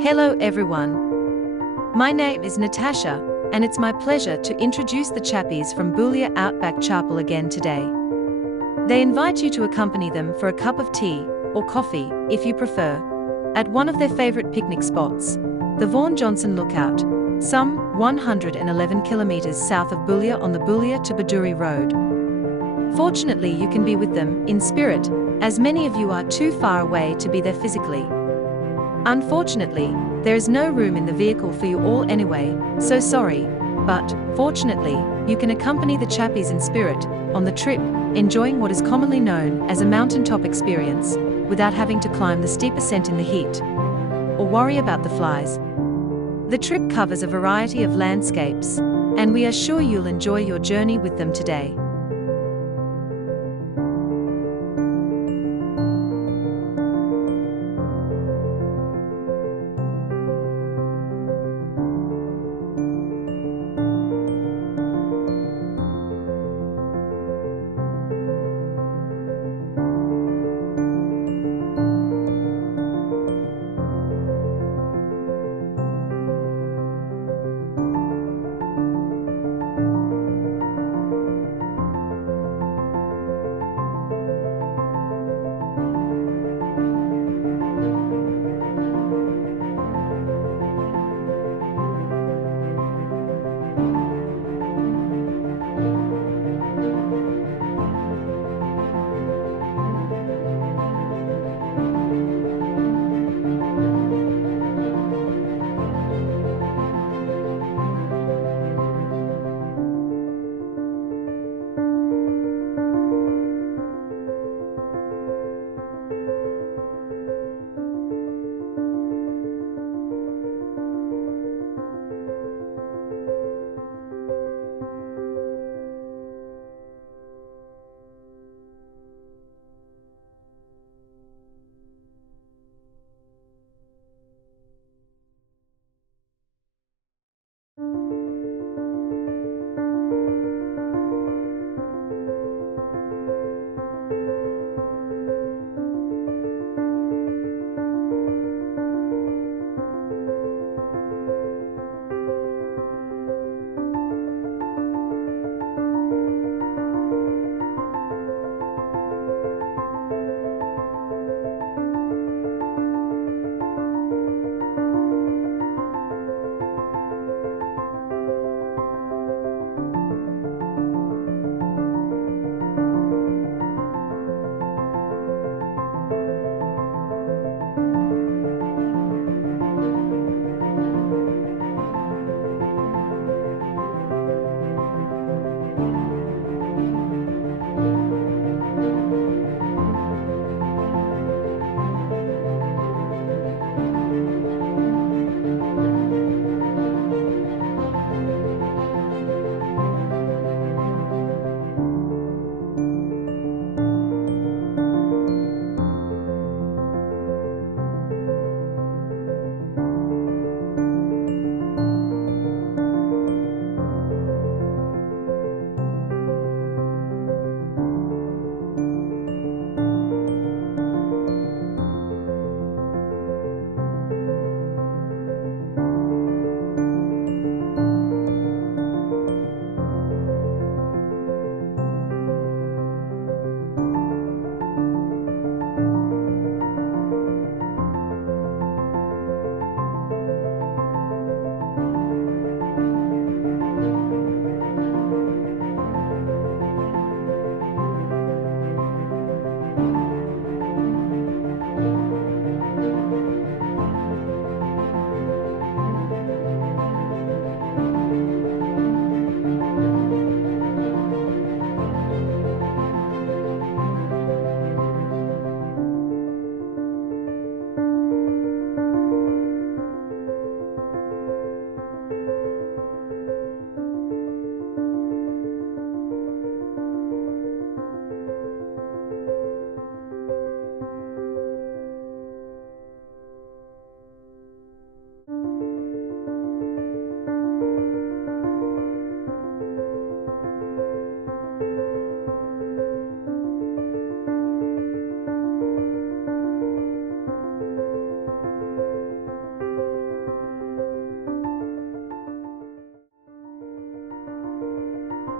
Hello everyone. My name is Natasha, and it's my pleasure to introduce the Chappies from Boulia Outback Chapel again today. They invite you to accompany them for a cup of tea, or coffee, if you prefer, at one of their favorite picnic spots, the Vaughan Johnson Lookout, some 111 kilometers south of Boulia on the Boulia to Baduri Road. Fortunately, you can be with them in spirit, as many of you are too far away to be there physically. Unfortunately, there is no room in the vehicle for you all anyway, so sorry, but, fortunately, you can accompany the Chappies in spirit, on the trip, enjoying what is commonly known as a mountaintop experience, without having to climb the steep ascent in the heat, or worry about the flies. The trip covers a variety of landscapes, and we are sure you'll enjoy your journey with them today.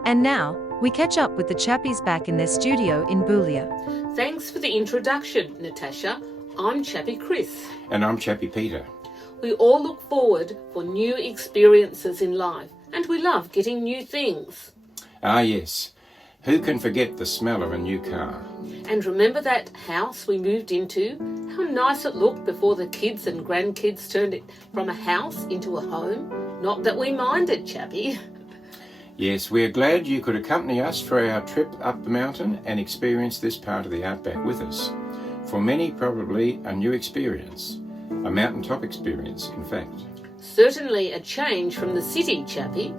And now, we catch up with the Chappies back in their studio in Boolia. Thanks for the introduction, Natasha. I'm Chappie Chris. And I'm Chappie Peter. We all look forward for new experiences in life, and we love getting new things. Ah yes, who can forget the smell of a new car? And remember that house we moved into? How nice it looked before the kids and grandkids turned it from a house into a home. Not that we minded, Chappie. Yes, we're glad you could accompany us for our trip up the mountain and experience this part of the outback with us. For many, probably a new experience, a mountaintop experience, in fact. Certainly a change from the city, Chappie.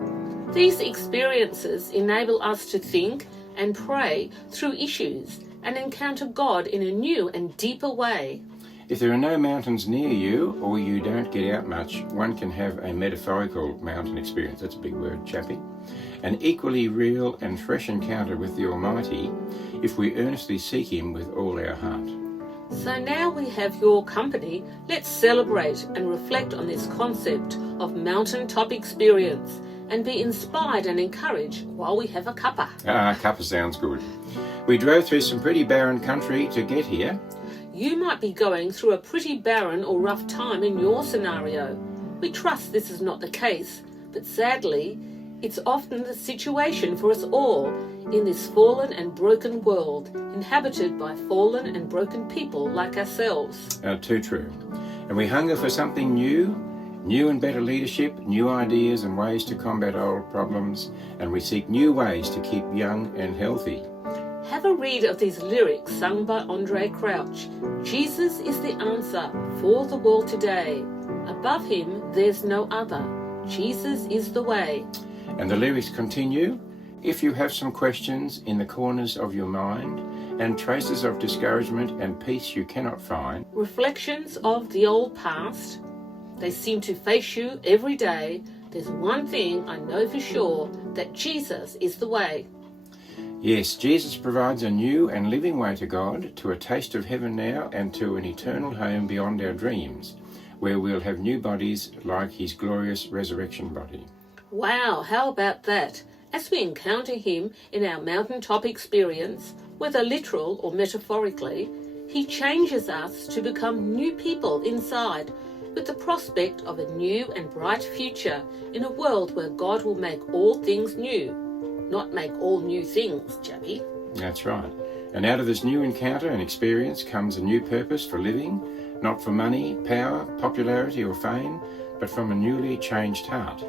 These experiences enable us to think and pray through issues and encounter God in a new and deeper way. If there are no mountains near you, or you don't get out much, one can have a metaphorical mountain experience. That's a big word, Chappie. An equally real and fresh encounter with the Almighty if we earnestly seek Him with all our heart. So now we have your company, let's celebrate and reflect on this concept of mountaintop experience and be inspired and encouraged while we have a cuppa. Cuppa sounds good. We drove through some pretty barren country to get here. You might be going through a pretty barren or rough time in your scenario. We trust this is not the case, but sadly, it's often the situation for us all in this fallen and broken world, inhabited by fallen and broken people like ourselves. Too true. And we hunger for something new and better leadership, new ideas and ways to combat old problems, and we seek new ways to keep young and healthy. Have a read of these lyrics sung by Andre Crouch. Jesus is the answer for the world today. Above him, there's no other. Jesus is the way. And the lyrics continue. If you have some questions in the corners of your mind and traces of discouragement and peace you cannot find, reflections of the old past, they seem to face you every day. There's one thing I know for sure, that Jesus is the way. Yes, Jesus provides a new and living way to God, to a taste of heaven now and to an eternal home beyond our dreams, where we'll have new bodies like His glorious resurrection body. Wow, how about that? As we encounter Him in our mountaintop experience, whether literal or metaphorically, He changes us to become new people inside, with the prospect of a new and bright future in a world where God will make all things new. Not make all new things, Chappie. That's right. And out of this new encounter and experience comes a new purpose for living, not for money, power, popularity or fame, but from a newly changed heart.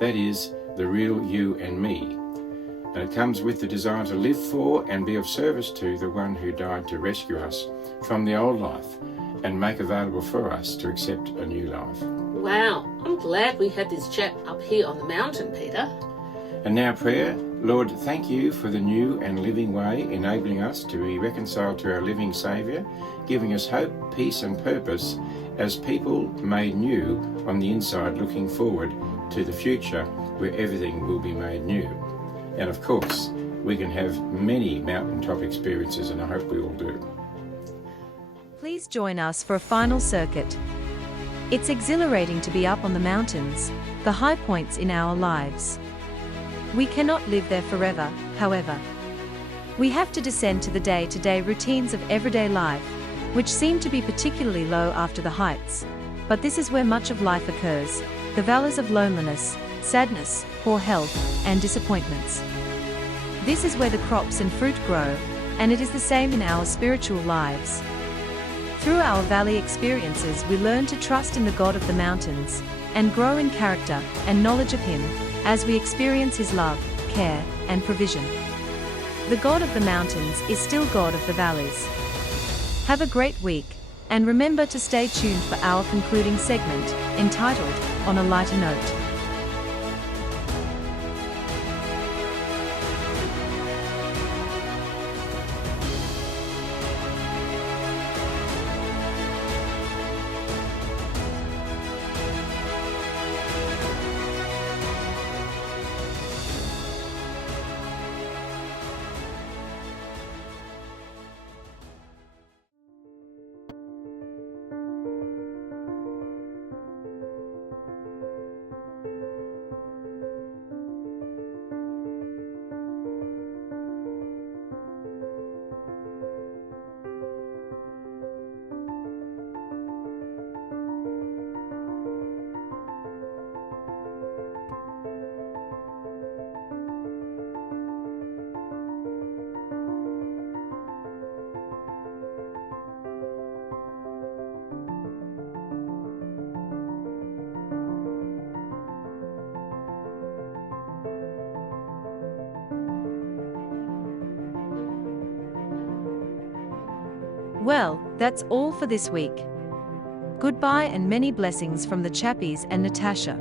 That is, the real you and me. And it comes with the desire to live for and be of service to the one who died to rescue us from the old life and make available for us to accept a new life. Wow, I'm glad we had this chat up here on the mountain, Peter. And now prayer. Lord, thank you for the new and living way, enabling us to be reconciled to our living Saviour, giving us hope, peace and purpose as people made new on the inside, looking forward to the future where everything will be made new. And of course, we can have many mountaintop experiences, and I hope we all do. Please join us for a final circuit. It's exhilarating to be up on the mountains, the high points in our lives. We cannot live there forever, however. We have to descend to the day-to-day routines of everyday life, which seem to be particularly low after the heights. But this is where much of life occurs, the valleys of loneliness, sadness, poor health, and disappointments. This is where the crops and fruit grow, and it is the same in our spiritual lives. Through our valley experiences, we learn to trust in the God of the mountains, and grow in character and knowledge of Him, as we experience His love, care, and provision. The God of the mountains is still God of the valleys. Have a great week, and remember to stay tuned for our concluding segment, entitled, On a Lighter Note. Well, that's all for this week. Goodbye and many blessings from the Chappies and Natasha.